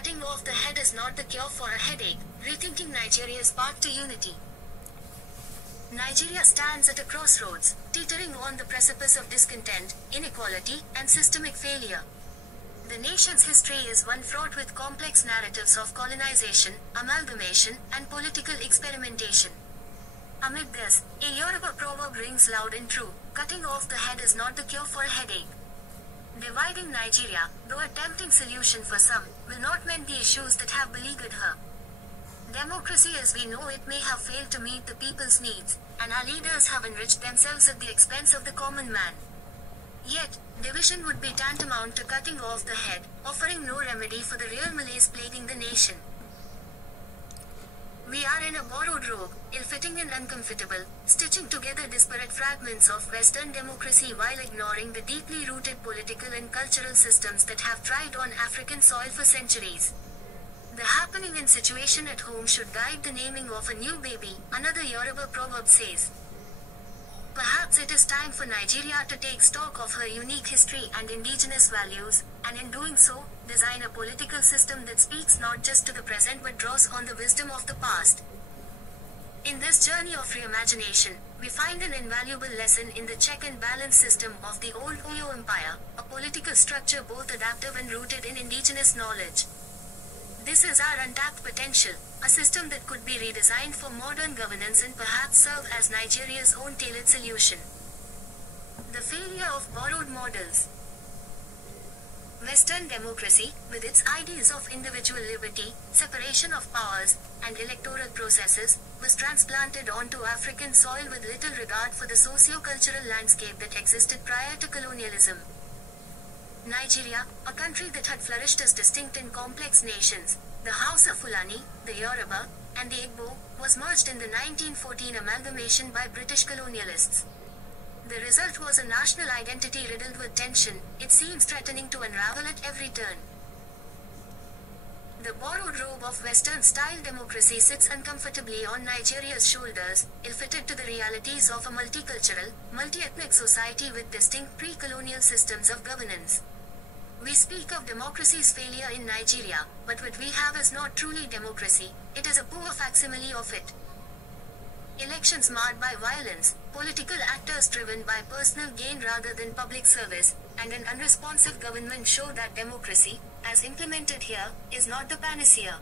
Cutting off the head is not the cure for a headache, rethinking Nigeria's path to unity. Nigeria stands at a crossroads, teetering on the precipice of discontent, inequality, and systemic failure. The nation's history is one fraught with complex narratives of colonization, amalgamation, and political experimentation. Amid this, a Yoruba proverb rings loud and true: cutting off the head is not the cure for a headache. Dividing Nigeria, though a tempting solution for some, will not mend the issues that have beleaguered her. Democracy as we know it may have failed to meet the people's needs, and our leaders have enriched themselves at the expense of the common man. Yet, division would be tantamount to cutting off the head, offering no remedy for the real malaise plaguing the nation. We are in a borrowed robe, ill-fitting and uncomfortable, stitching together disparate fragments of Western democracy while ignoring the deeply rooted political and cultural systems that have thrived on African soil for centuries. The happening and situation at home should guide the naming of a new baby, another Yoruba proverb says. Perhaps it is time for Nigeria to take stock of her unique history and indigenous values, and in doing so, design a political system that speaks not just to the present but draws on the wisdom of the past. In this journey of reimagination, we find an invaluable lesson in the check and balance system of the old Oyo Empire, a political structure both adaptive and rooted in indigenous knowledge. This is our untapped potential, a system that could be redesigned for modern governance and perhaps serve as Nigeria's own tailored solution. The failure of borrowed models. Western democracy, with its ideas of individual liberty, separation of powers, and electoral processes, was transplanted onto African soil with little regard for the socio-cultural landscape that existed prior to colonialism. Nigeria, a country that had flourished as distinct and complex nations, the Hausa Fulani, the Yoruba, and the Igbo, was merged in the 1914 amalgamation by British colonialists. The result was a national identity riddled with tension, it seems threatening to unravel at every turn. The borrowed robe of Western-style democracy sits uncomfortably on Nigeria's shoulders, ill-fitted to the realities of a multicultural, multi-ethnic society with distinct pre-colonial systems of governance. We speak of democracy's failure in Nigeria, but what we have is not truly democracy, it is a poor facsimile of it. Elections marred by violence, political actors driven by personal gain rather than public service, and an unresponsive government show that democracy, as implemented here, is not the panacea.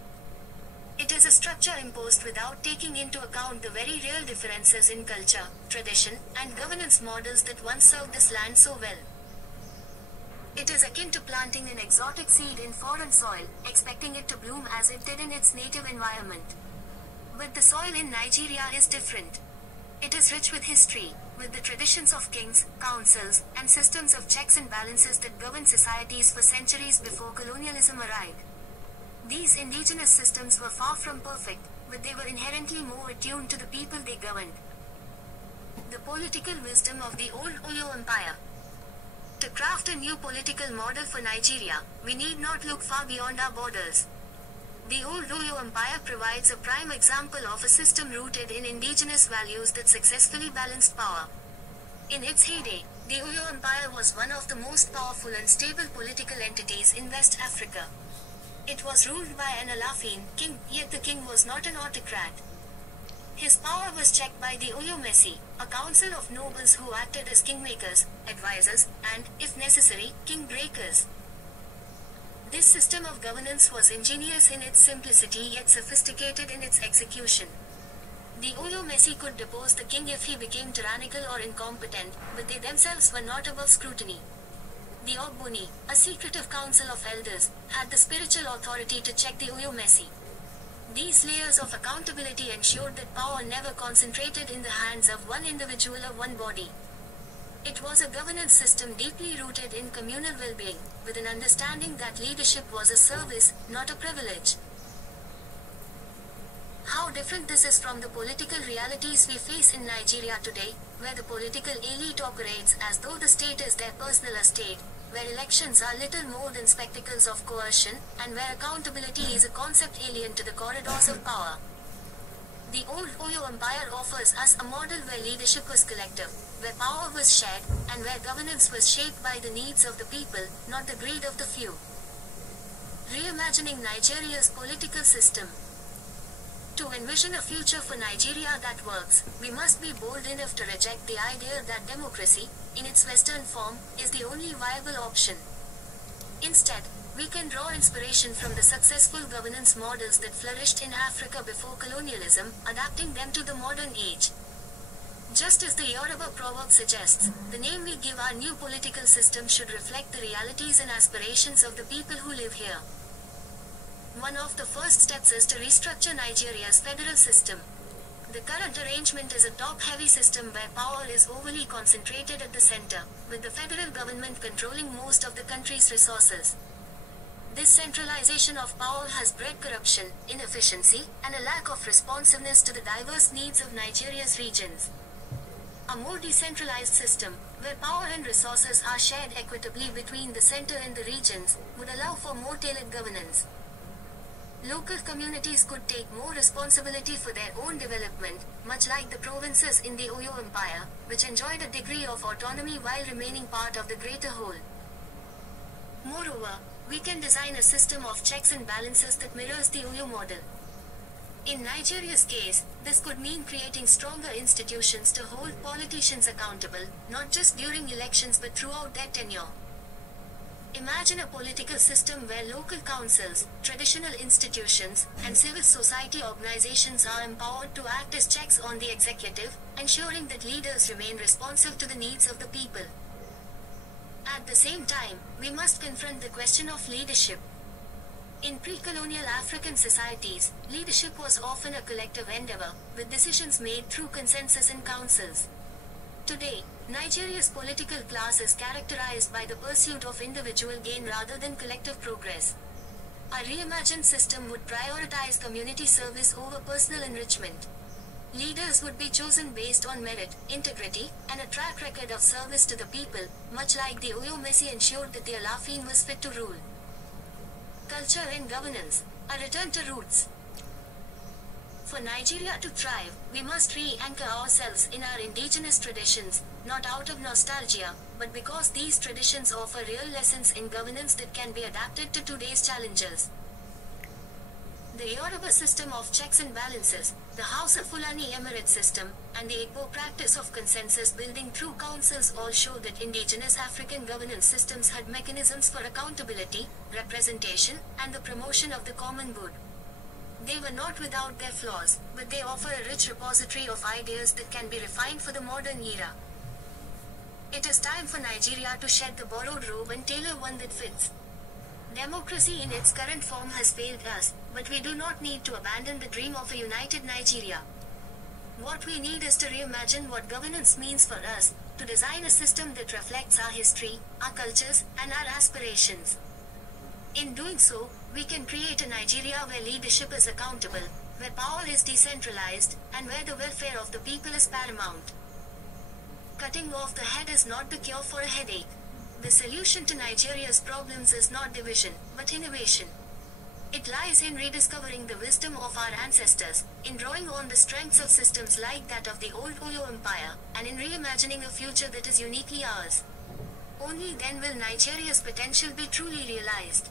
It is a structure imposed without taking into account the very real differences in culture, tradition, and governance models that once served this land so well. It is akin to planting an exotic seed in foreign soil, expecting it to bloom as it did in its native environment. But the soil in Nigeria is different. It is rich with history, with the traditions of kings, councils, and systems of checks and balances that governed societies for centuries before colonialism arrived. These indigenous systems were far from perfect, but they were inherently more attuned to the people they governed. The political wisdom of the old Oyo Empire. To craft a new political model for Nigeria, we need not look far beyond our borders. The old Oyo Empire provides a prime example of a system rooted in indigenous values that successfully balanced power. In its heyday, the Oyo Empire was one of the most powerful and stable political entities in West Africa. It was ruled by an Alafin king, yet the king was not an autocrat. His power was checked by the Oyo Messi, a council of nobles who acted as kingmakers, advisors, and, if necessary, kingbreakers. This system of governance was ingenious in its simplicity yet sophisticated in its execution. The Oyo Messi could depose the king if he became tyrannical or incompetent, but they themselves were not above scrutiny. The Ogboni, a secretive council of elders, had the spiritual authority to check the Oyo Messi. These layers of accountability ensured that power never concentrated in the hands of one individual or one body. It was a governance system deeply rooted in communal well-being, with an understanding that leadership was a service, not a privilege. How different this is from the political realities we face in Nigeria today, where the political elite operates as though the state is their personal estate, where elections are little more than spectacles of coercion, and where accountability is a concept alien to the corridors of power. The old Oyo Empire offers us a model where leadership was collective, where power was shared, and where governance was shaped by the needs of the people, not the greed of the few. reimagining Nigeria's political system. To envision a future for Nigeria that works, we must be bold enough to reject the idea that democracy, in its Western form, is the only viable option. Instead, we can draw inspiration from the successful governance models that flourished in Africa before colonialism, adapting them to the modern age. Just as the Yoruba proverb suggests, the name we give our new political system should reflect the realities and aspirations of the people who live here. One of the first steps is to restructure Nigeria's federal system. The current arrangement is a top-heavy system where power is overly concentrated at the center, with the federal government controlling most of the country's resources. This centralization of power has bred corruption, inefficiency, and a lack of responsiveness to the diverse needs of Nigeria's regions. A more decentralized system, where power and resources are shared equitably between the center and the regions, would allow for more tailored governance. Local communities could take more responsibility for their own development, much like the provinces in the Oyo Empire, which enjoyed a degree of autonomy while remaining part of the greater whole. Moreover, we can design a system of checks and balances that mirrors the Oyo model. In Nigeria's case, this could mean creating stronger institutions to hold politicians accountable, not just during elections but throughout their tenure. Imagine a political system where local councils, traditional institutions, and civil society organizations are empowered to act as checks on the executive, ensuring that leaders remain responsive to the needs of the people. At the same time, we must confront the question of leadership. In pre-colonial African societies, leadership was often a collective endeavor, with decisions made through consensus in councils. Today, Nigeria's political class is characterized by the pursuit of individual gain rather than collective progress. A reimagined system would prioritize community service over personal enrichment. Leaders would be chosen based on merit, integrity, and a track record of service to the people, much like the Oyo Messi ensured that the Alafin was fit to rule. Culture and governance, a return to roots. For Nigeria to thrive, we must re-anchor ourselves in our indigenous traditions, not out of nostalgia, but because these traditions offer real lessons in governance that can be adapted to today's challenges. The Yoruba system of checks and balances, the Hausa Fulani Emirate system, and the Igbo practice of consensus building through councils all show that indigenous African governance systems had mechanisms for accountability, representation, and the promotion of the common good. They were not without their flaws, but they offer a rich repository of ideas that can be refined for the modern era. It is time for Nigeria to shed the borrowed robe and tailor one that fits. Democracy in its current form has failed us, but we do not need to abandon the dream of a united Nigeria. What we need is to reimagine what governance means for us, to design a system that reflects our history, our cultures, and our aspirations. In doing so, we can create a Nigeria where leadership is accountable, where power is decentralized, and where the welfare of the people is paramount. Cutting off the head is not the cure for a headache. The solution to Nigeria's problems is not division, but innovation. It lies in rediscovering the wisdom of our ancestors, in drawing on the strengths of systems like that of the old Oyo Empire, and in reimagining a future that is uniquely ours. Only then will Nigeria's potential be truly realized.